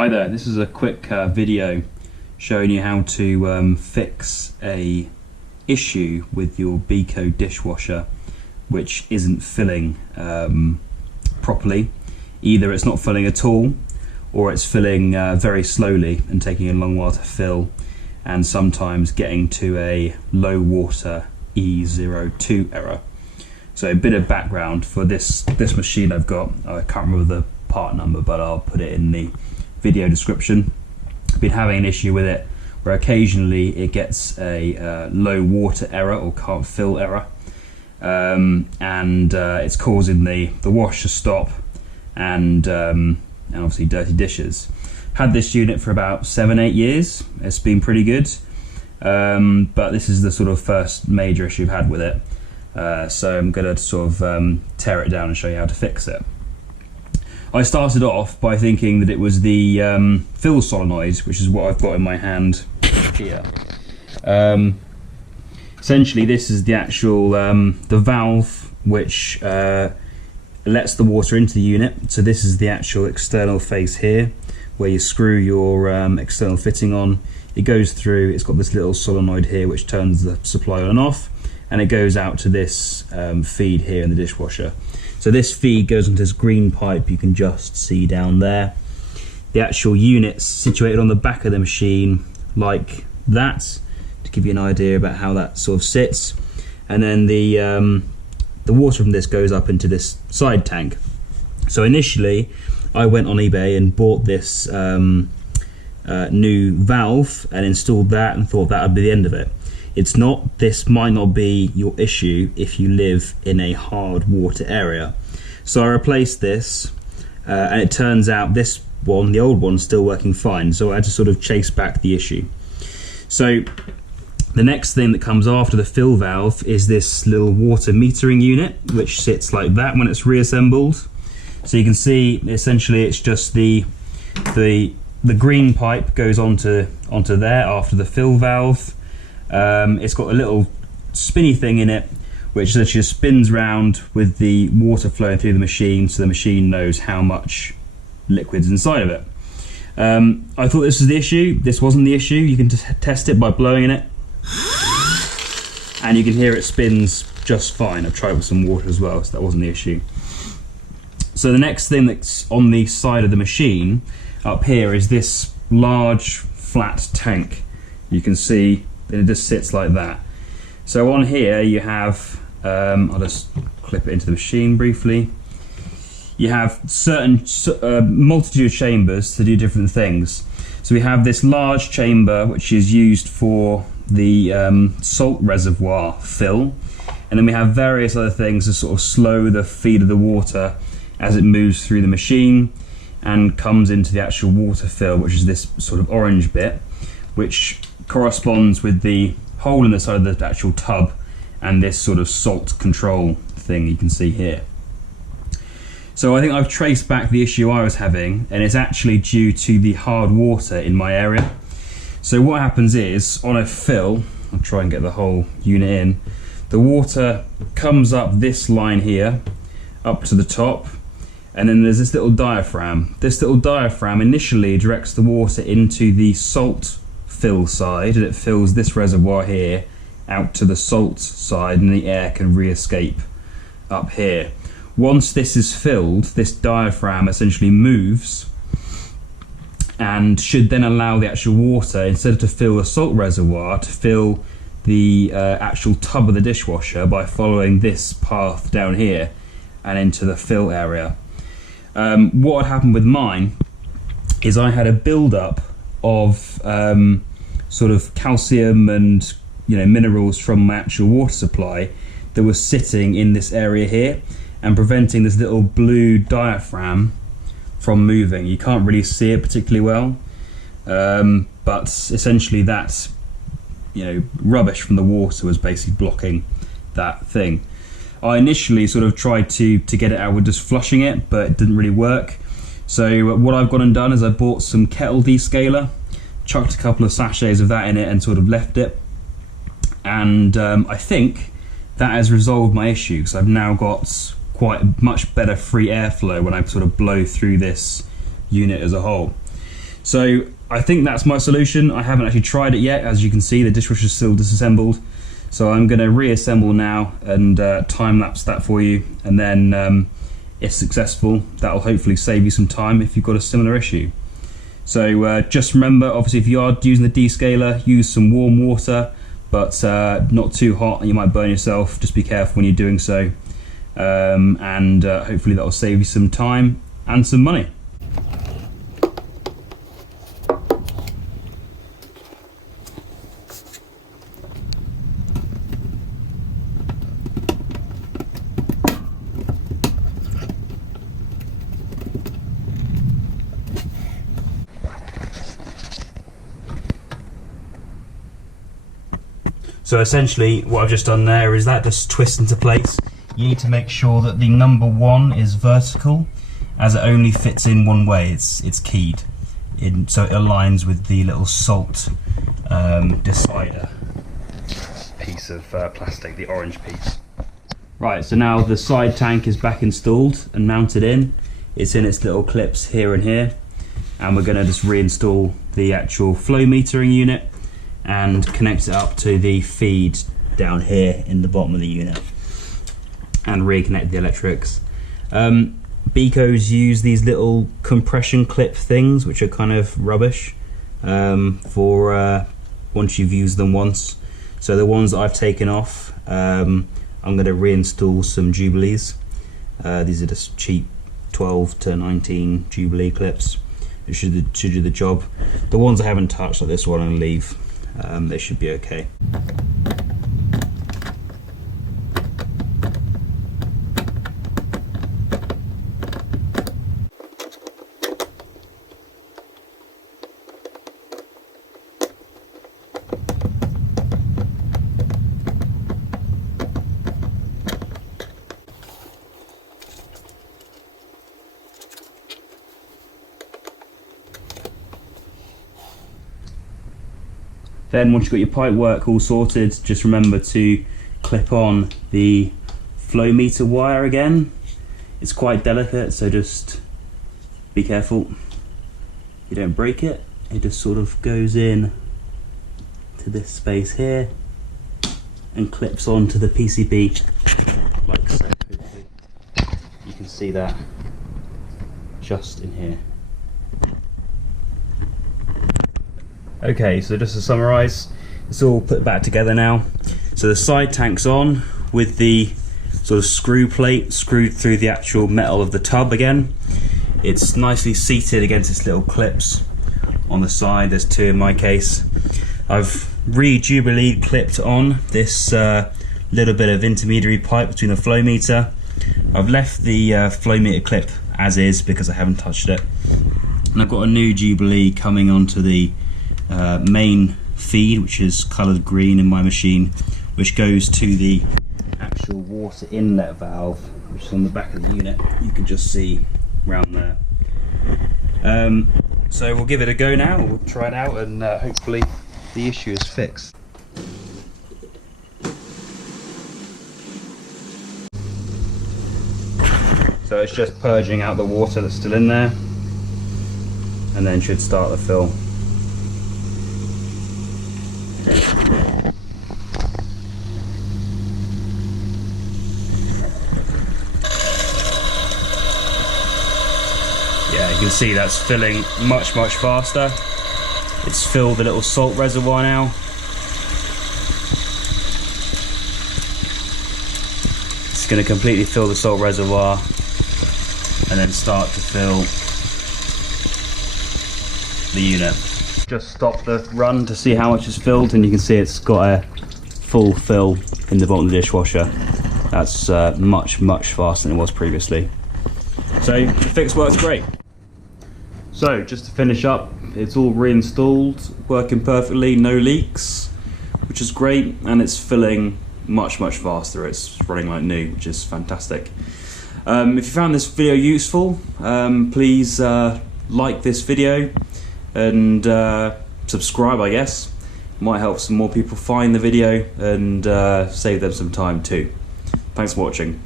Hi there, this is a quick video showing you how to fix a issue with your Beko dishwasher which isn't filling properly. Either it's not filling at all or it's filling very slowly and taking a long while to fill, and sometimes getting to a low water E02 error. So a bit of background for this machine I've got. I can't remember the part number, but I'll put it in the video description. I've been having an issue with it where occasionally it gets a low water error or can't fill error, and it's causing the wash to stop and obviously dirty dishes. Had this unit for about 7-8 years. It's been pretty good, but this is the sort of first major issue I've had with it. So I'm going to sort of tear it down and show you how to fix it. I started off by thinking that it was the fill solenoid, which is what I've got in my hand here. Essentially this is the actual the valve which lets the water into the unit. So this is the actual external face here where you screw your external fitting on. It goes through, it's got this little solenoid here which turns the supply on and off, and it goes out to this feed here in the dishwasher. So this feed goes into this green pipe you can just see down there. The actual unit's situated on the back of the machine like that, to give you an idea about how that sort of sits. And then the water from this goes up into this side tank. So initially I went on eBay and bought this new valve and installed that and thought that would be the end of it. It's not. This might not be your issue if you live in a hard water area. So I replaced this and it turns out this one, the old one's still working fine. So I had to sort of chase back the issue. So the next thing that comes after the fill valve is this little water metering unit which sits like that when it's reassembled. So you can see essentially it's just the green pipe goes onto there after the fill valve. It's got a little spinny thing in it which literally just spins round with the water flowing through the machine, so the machine knows how much liquid's inside of it. I thought this was the issue. This wasn't the issue. You can test it by blowing in it and you can hear it spins just fine. I've tried it with some water as well, so that wasn't the issue. So the next thing that's on the side of the machine up here is this large flat tank. You can see it just sits like that. So on here you have, I'll just clip it into the machine briefly. You have certain multitude of chambers to do different things. So we have this large chamber which is used for the salt reservoir fill, and then we have various other things to sort of slow the feed of the water as it moves through the machine and comes into the actual water fill, which is this sort of orange bit, which corresponds with the hole in the side of the actual tub and this sort of salt control thing you can see here. So I think I've traced back the issue I was having, and it's actually due to the hard water in my area. So what happens is, on a fill, I'll try and get the whole unit in, the water comes up this line here, up to the top, and then there's this little diaphragm. This little diaphragm initially directs the water into the salt fill side, and it fills this reservoir here out to the salt side, and the air can re-escape up here. Once this is filled, this diaphragm essentially moves and should then allow the actual water, instead of to fill the salt reservoir, to fill the actual tub of the dishwasher by following this path down here and into the fill area. What had happened with mine is I had a build-up of sort of calcium and minerals from my actual water supply that was sitting in this area here and preventing this little blue diaphragm from moving. You can't really see it particularly well, but essentially that rubbish from the water was basically blocking that thing. I initially sort of tried to get it out with just flushing it, but it didn't really work. So what I've gone and done is I bought some kettle descaler, chucked a couple of sachets of that in it and sort of left it, and I think that has resolved my issue, because I've now got quite much better free airflow when I sort of blow through this unit as a whole. So I think that's my solution. I haven't actually tried it yet. As you can see, the dishwasher is still disassembled. So I'm going to reassemble now and time-lapse that for you. And then if successful, that will hopefully save you some time if you've got a similar issue. So just remember, obviously, if you are using the descaler, use some warm water, but not too hot, and you might burn yourself. Just be careful when you're doing so. And hopefully that will save you some time and some money. So essentially what I've just done there is that just twists into place. You need to make sure that the number 1 is vertical, as it only fits in one way. It's keyed in, so it aligns with the little salt decider piece of plastic, the orange piece. Right, so now the side tank is back installed and mounted in. It's in its little clips here and here, and we're going to just reinstall the actual flow metering unit and connect it up to the feed down here in the bottom of the unit and reconnect the electrics. Beko's use these little compression clip things, which are kind of rubbish for once you've used them once. So the ones that I've taken off, I'm going to reinstall some Jubilees. These are just cheap 12 to 19 Jubilee clips. It should do the job. The ones I haven't touched, like this one, I'll leave. They should be okay. Then once you've got your pipe work all sorted, just remember to clip on the flow meter wire again. It's quite delicate, so just be careful you don't break it. It just sort of goes in to this space here and clips onto the PCB like so. Hopefully you can see that just in here. Okay, so just to summarise, it's all put back together now. So the side tank's on with the sort of screw plate screwed through the actual metal of the tub again. It's nicely seated against its little clips on the side. There's 2 in my case. I've re-Jubilee clipped on this little bit of intermediary pipe between the flow meter. I've left the flow meter clip as is because I haven't touched it. And I've got a new Jubilee coming onto the main feed, which is coloured green in my machine, which goes to the actual water inlet valve, which is on the back of the unit. You can just see around there. So we'll give it a go now. We'll try it out and hopefully the issue is fixed. So it's just purging out the water that's still in there, and then should start the fill. Yeah, you can see that's filling much faster. It's filled the little salt reservoir now. It's going to completely fill the salt reservoir and then start to fill the unit. Just stop the run to see how much is filled, and you can see it's got a full fill in the bottom of the dishwasher. That's much faster than it was previously. So the fix works great. So just to finish up, it's all reinstalled, working perfectly, no leaks, which is great, and it's filling much faster. It's running like new, which is fantastic. If you found this video useful, please like this video and subscribe, I guess. Might help some more people find the video and save them some time too. Thanks for watching.